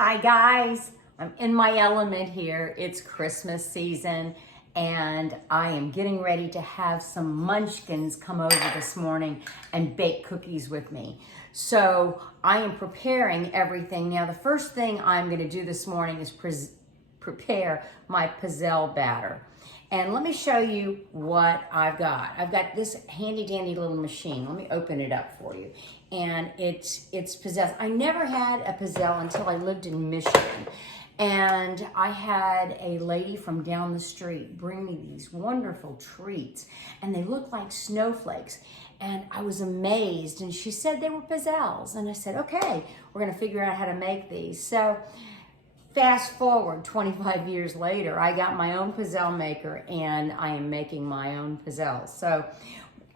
Hi guys, I'm in my element here. It's Christmas season and I am getting ready to have some munchkins come over this morning and bake cookies with me. So I am preparing everything. Now the first thing I'm going to do this morning is prepare my Pizzelle batter. And let me show you what I've got. I've got this handy dandy little machine. Let me open it up for you. And it's Pizzelle. I never had a Pizzelle until I lived in Michigan. And I had a lady from down the street bring me these wonderful treats. And they look like snowflakes. And I was amazed. And she said they were Pizzelles. And I said, okay, we're gonna figure out how to make these. So fast forward 25 years later, I got my own Pizzelle maker and I am making my own Pizzelles. So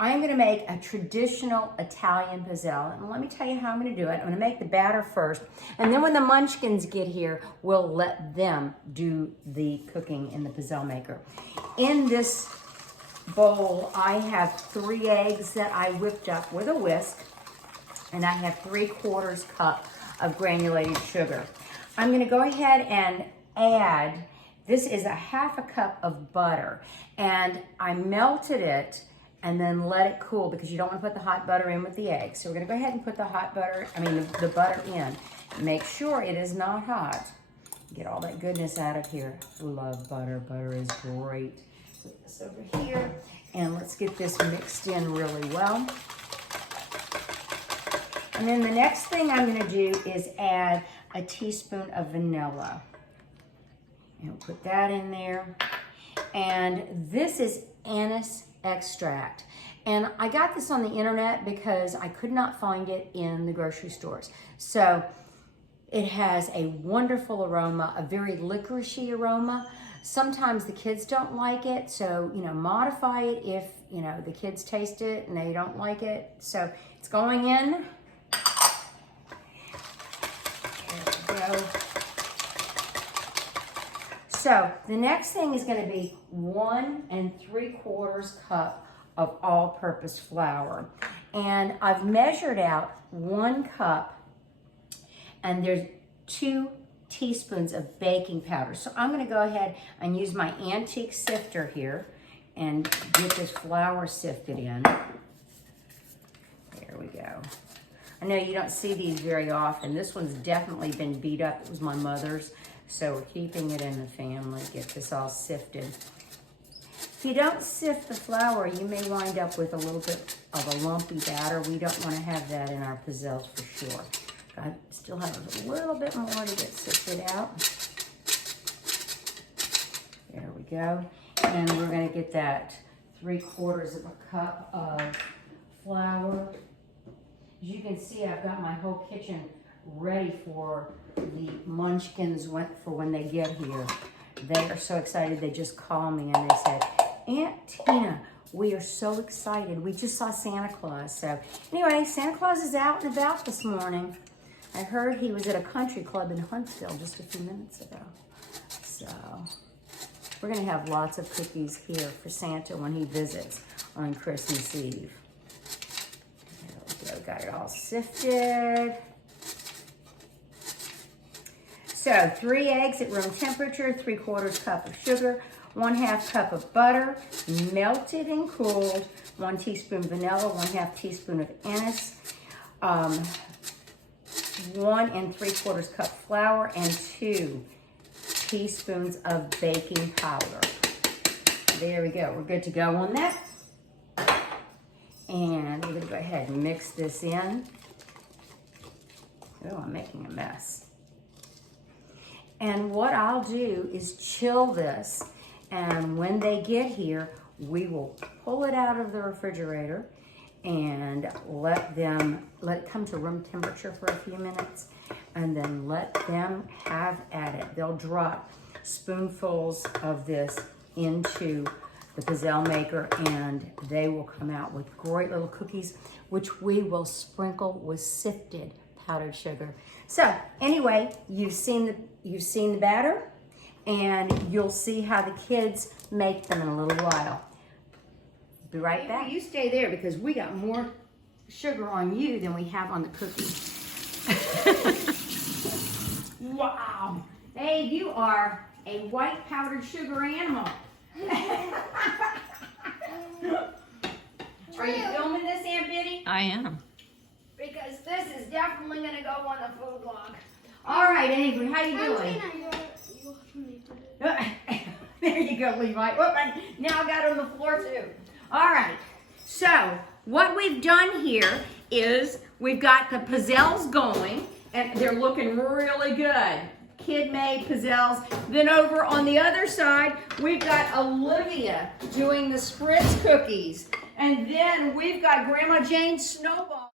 I'm gonna make a traditional Italian Pizzelle. And let me tell you how I'm gonna do it. I'm gonna make the batter first. And then when the munchkins get here, we'll let them do the cooking in the Pizzelle maker. In this bowl, I have 3 eggs that I whipped up with a whisk. And I have 3/4 cup of granulated sugar. I'm gonna go ahead and add, this is a 1/2 cup of butter, and I melted it and then let it cool because you don't wanna put the hot butter in with the eggs. So we're gonna go ahead and put the the butter in. Make sure it is not hot. Get all that goodness out of here. Love butter, butter is great. Put this over here, and let's get this mixed in really well. And then the next thing I'm gonna do is add a teaspoon of vanilla. And put that in there. And this is anise extract. And I got this on the internet because I could not find it in the grocery stores. So it has a wonderful aroma, a very licoricey aroma. Sometimes the kids don't like it, so modify it if the kids taste it and they don't like it. So it's going in. So the next thing is going to be 1 3/4 cup of all-purpose flour. And I've measured out 1 cup, and there's 2 teaspoons of baking powder. So I'm going to go ahead and use my antique sifter here and get this flour sifted in. There we go. I know you don't see these very often. This one's definitely been beat up. It was my mother's, so we're keeping it in the family. Get this all sifted. If you don't sift the flour, you may wind up with a little bit of a lumpy batter. We don't want to have that in our Pizzelles for sure. I still have a little bit more to get sifted out. There we go. And we're going to get that 3/4 cup of flour. As you can see, I've got my whole kitchen ready for the munchkins for when they get here. They are so excited. They just called me and they said, Aunt Tina, we are so excited. We just saw Santa Claus. So anyway, Santa Claus is out and about this morning. I heard he was at a country club in Huntsville just a few minutes ago. So we're going to have lots of cookies here for Santa when he visits on Christmas Eve. Got it all sifted. So 3 eggs at room temperature, 3/4 cup of sugar, 1/2 cup of butter, melted and cooled, 1 teaspoon vanilla, 1/2 teaspoon of anise, 1 3/4 cup flour, and 2 teaspoons of baking powder. There we go. We're good to go on that. And we're going to go ahead and mix this in. Oh, I'm making a mess. And what I'll do is chill this. And when they get here, we will pull it out of the refrigerator and let it come to room temperature for a few minutes. And then let them have at it. They'll drop spoonfuls of this into the Pizzelle maker, and they will come out with great little cookies, which we will sprinkle with sifted powdered sugar. So anyway, you've seen the batter, and you'll see how the kids make them in a little while. Be right back. You stay there because we got more sugar on you than we have on the cookies. Wow. Dave, you are a white powdered sugar animal. Are you filming this, Aunt Biddy? I am. Because this is definitely going to go on the food blog. All right, Avery, how you doing? There you go, Levi. Whoop, now I got it on the floor too. All right, so what we've done here is we've got the pizzelles going, and they're looking really good. Kid-made pizzelles. Then over on the other side, we've got Olivia doing the spritz cookies. And then we've got Grandma Jane's snowball.